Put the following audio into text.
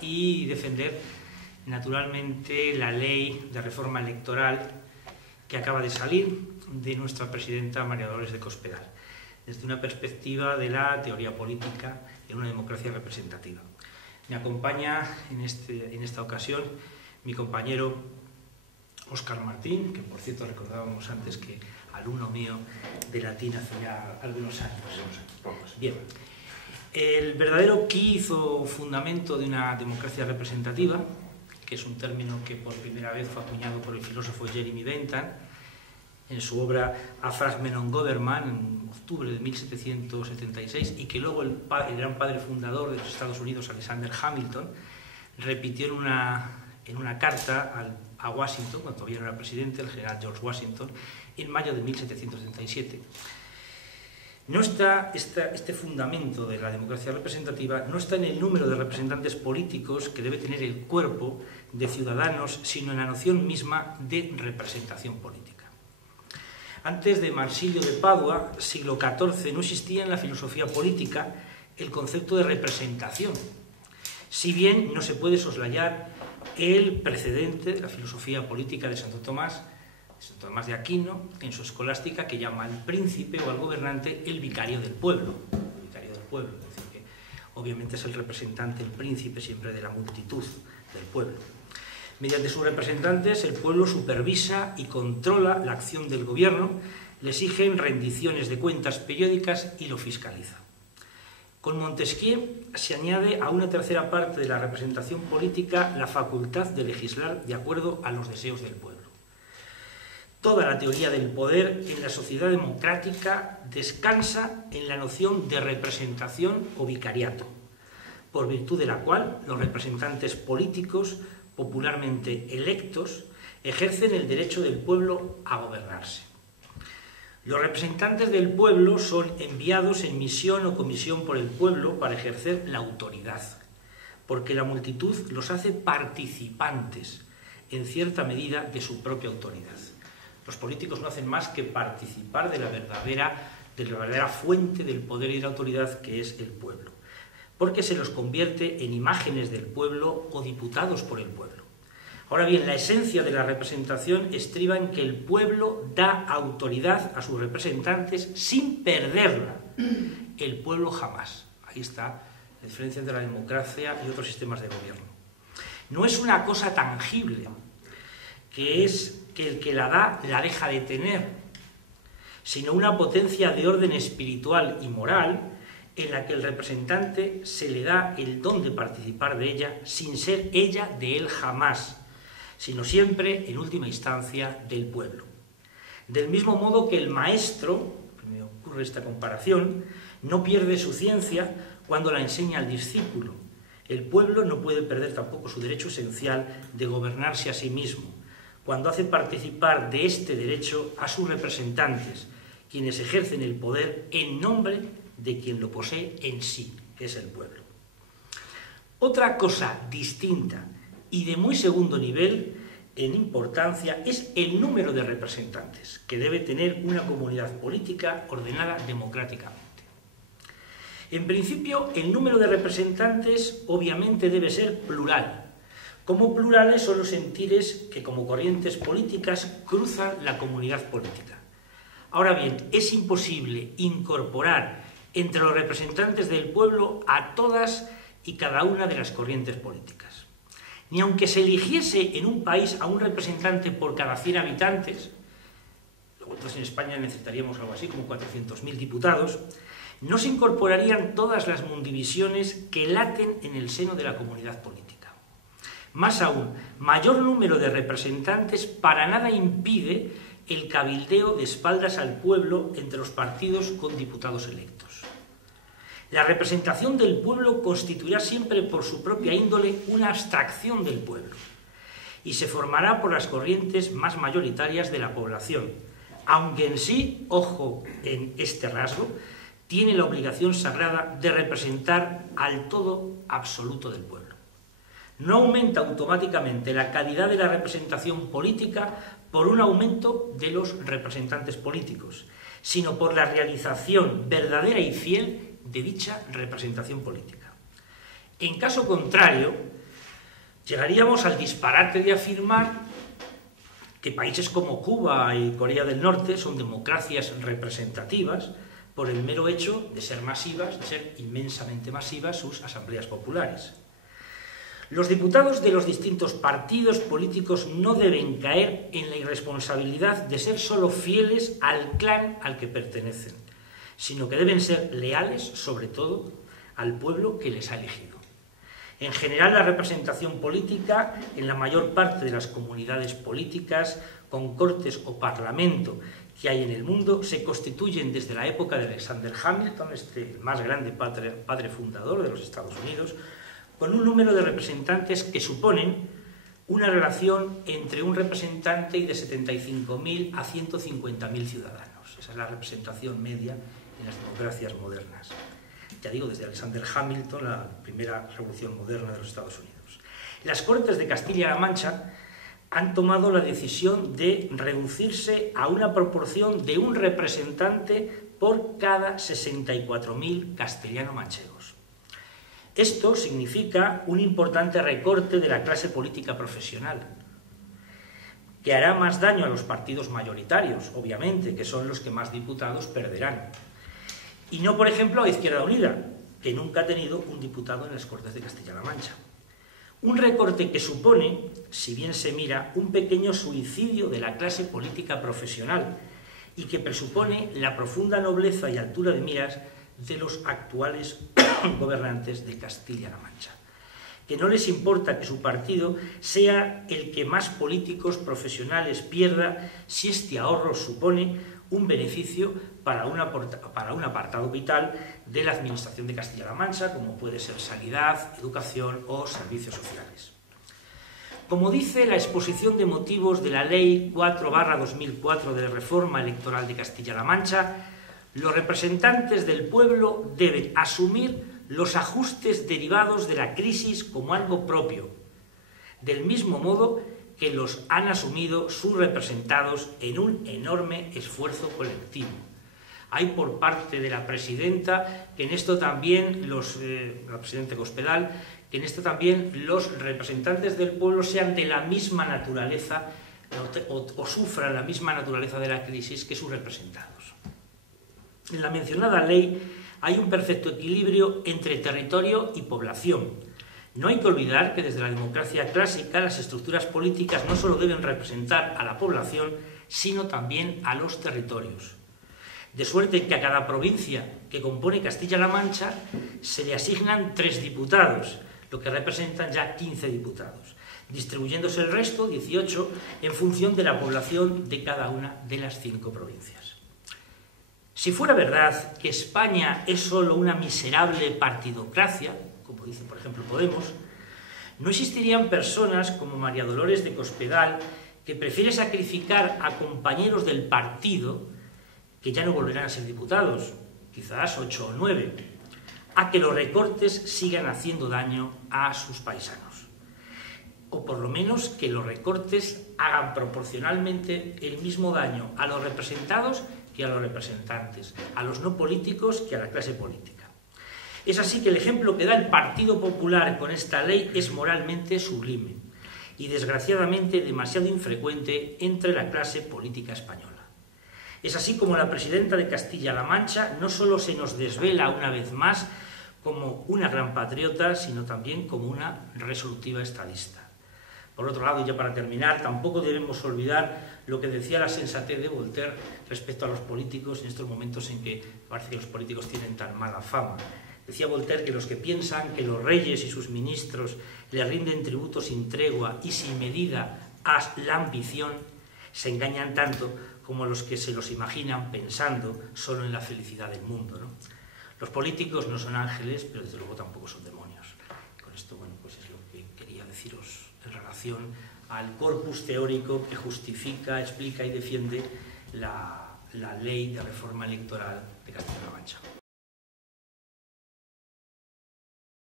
y defender naturalmente la ley de reforma electoral que acaba de salir de nuestra presidenta María Dolores de Cospedal, desde una perspectiva de la teoría política en una democracia representativa. Me acompaña en esta ocasión mi compañero Óscar Martín, que por cierto recordábamos antes que alumno mío de latín hace ya algunos años. Bien. El verdadero quiz o fundamento de una democracia representativa, que es un término que por primera vez fue acuñado por el filósofo Jeremy Bentham en su obra A Fragment on Government en octubre de 1776, y que luego el gran padre fundador de los Estados Unidos, Alexander Hamilton, repitió en una carta a Washington, cuando todavía no era presidente, el general George Washington, en mayo de 1777. No está este fundamento de la democracia representativa, no está en el número de representantes políticos que debe tener el cuerpo de ciudadanos, sino en la noción misma de representación política. Antes de Marsilio de Padua, siglo XIV, no existía en la filosofía política el concepto de representación, si bien no se puede soslayar el precedente de la filosofía política de Santo Tomás de Aquino, en su escolástica, que llama al príncipe o al gobernante el vicario del pueblo. El vicario del pueblo, es decir, que obviamente es el representante, el príncipe siempre de la multitud del pueblo. Mediante sus representantes, el pueblo supervisa y controla la acción del gobierno, le exigen rendiciones de cuentas periódicas y lo fiscaliza. Con Montesquieu se añade a una tercera parte de la representación política la facultad de legislar de acuerdo a los deseos del pueblo. Toda la teoría del poder en la sociedad democrática descansa en la noción de representación o vicariato, por virtud de la cual los representantes políticos, popularmente electos, ejercen el derecho del pueblo a gobernarse. Los representantes del pueblo son enviados en misión o comisión por el pueblo para ejercer la autoridad, porque la multitud los hace participantes, en cierta medida, de su propia autoridad. Los políticos no hacen más que participar de la verdadera fuente del poder y de la autoridad, que es el pueblo, porque se los convierte en imágenes del pueblo o diputados por el pueblo. Ahora bien, la esencia de la representación estriba en que el pueblo da autoridad a sus representantes sin perderla. El pueblo jamás. Ahí está la diferencia entre la democracia y otros sistemas de gobierno. No es una cosa tangible, que es que el que la da la deja de tener, sino una potencia de orden espiritual y moral en la que el representante se le da el don de participar de ella sin ser ella de él jamás, sino siempre, en última instancia, del pueblo. Del mismo modo que el maestro, me ocurre esta comparación, no pierde su ciencia cuando la enseña al discípulo. El pueblo no puede perder tampoco su derecho esencial de gobernarse a sí mismo, cuando hace participar de este derecho a sus representantes, quienes ejercen el poder en nombre de quien lo posee en sí, que es el pueblo. Otra cosa distinta y de muy segundo nivel en importancia es el número de representantes que debe tener una comunidad política ordenada democráticamente. En principio, el número de representantes obviamente debe ser plural. Como plurales son los sentires que, como corrientes políticas, cruzan la comunidad política. Ahora bien, es imposible incorporar entre los representantes del pueblo a todas y cada una de las corrientes políticas. Ni aunque se eligiese en un país a un representante por cada 100 habitantes, entonces en España necesitaríamos algo así como 400.000 diputados, no se incorporarían todas las mundivisiones que laten en el seno de la comunidad política. Más aún, mayor número de representantes para nada impide el cabildeo de espaldas al pueblo entre los partidos con diputados electos. La representación del pueblo constituirá siempre por su propia índole una abstracción del pueblo y se formará por las corrientes más mayoritarias de la población, aunque en sí, ojo en este rasgo, tiene la obligación sagrada de representar al todo absoluto del pueblo. No aumenta automáticamente la calidad de la representación política por un aumento de los representantes políticos, sino por la realización verdadera y fiel de dicha representación política. En caso contrario, llegaríamos al disparate de afirmar que países como Cuba y Corea del Norte son democracias representativas por el mero hecho de ser masivas, de ser inmensamente masivas sus asambleas populares. Los diputados de los distintos partidos políticos no deben caer en la irresponsabilidad de ser solo fieles al clan al que pertenecen, sino que deben ser leales, sobre todo, al pueblo que les ha elegido. En general, la representación política en la mayor parte de las comunidades políticas, con cortes o parlamento que hay en el mundo, se constituyen desde la época de Alexander Hamilton, el más grande padre fundador de los Estados Unidos, con un número de representantes que suponen una relación entre un representante y de 75.000 a 150.000 ciudadanos. Esa es la representación media en las democracias modernas. Ya digo, desde Alexander Hamilton, la primera revolución moderna de los Estados Unidos. Las Cortes de Castilla-La Mancha han tomado la decisión de reducirse a una proporción de un representante por cada 64.000 castellano-manchegos. Esto significa un importante recorte de la clase política profesional, que hará más daño a los partidos mayoritarios, obviamente, que son los que más diputados perderán. Y no, por ejemplo, a Izquierda Unida, que nunca ha tenido un diputado en las Cortes de Castilla-La Mancha. Un recorte que supone, si bien se mira, un pequeño suicidio de la clase política profesional y que presupone la profunda nobleza y altura de miras de los actuales gobernantes de Castilla-La Mancha, que no les importa que su partido sea el que más políticos profesionales pierda si este ahorro supone un beneficio para un apartado vital de la administración de Castilla-La Mancha, como puede ser sanidad, educación o servicios sociales. Como dice la exposición de motivos de la Ley 4/2004 de Reforma Electoral de Castilla-La Mancha, los representantes del pueblo deben asumir los ajustes derivados de la crisis como algo propio, del mismo modo que los han asumido sus representados en un enorme esfuerzo colectivo. Hay por parte de la presidenta que en esto también la presidenta Cospedal, que en esto también los representantes del pueblo sean de la misma naturaleza o sufran la misma naturaleza de la crisis que sus representados. En la mencionada ley hay un perfecto equilibrio entre territorio y población. No hay que olvidar que desde la democracia clásica las estructuras políticas no solo deben representar a la población, sino también a los territorios. De suerte que a cada provincia que compone Castilla-La Mancha se le asignan 3 diputados, lo que representan ya 15 diputados, distribuyéndose el resto, 18, en función de la población de cada una de las 5 provincias. Si fuera verdad que España es solo una miserable partidocracia, como dice por ejemplo Podemos, no existirían personas como María Dolores de Cospedal que prefiere sacrificar a compañeros del partido, que ya no volverán a ser diputados, quizás 8 o 9, a que los recortes sigan haciendo daño a sus paisanos. O por lo menos que los recortes hagan proporcionalmente el mismo daño a los representados que a los representantes, a los no políticos que a la clase política. Es así que el ejemplo que da el Partido Popular con esta ley es moralmente sublime y desgraciadamente demasiado infrecuente entre la clase política española. Es así como la presidenta de Castilla-La Mancha no solo se nos desvela una vez más como una gran patriota, sino también como una resolutiva estadista. Por otro lado, y ya para terminar, tampoco debemos olvidar lo que decía la sensatez de Voltaire respecto a los políticos en estos momentos en que parece que los políticos tienen tan mala fama. Decía Voltaire que los que piensan que los reyes y sus ministros le rinden tributo sin tregua y sin medida a la ambición, se engañan tanto como los que se los imaginan pensando solo en la felicidad del mundo, ¿no? Los políticos no son ángeles, pero desde luego tampoco son demonios. Con esto, bueno, pues es lo que quería deciros en relación al corpus teórico que justifica, explica y defiende la ley de reforma electoral de Castilla-La Mancha.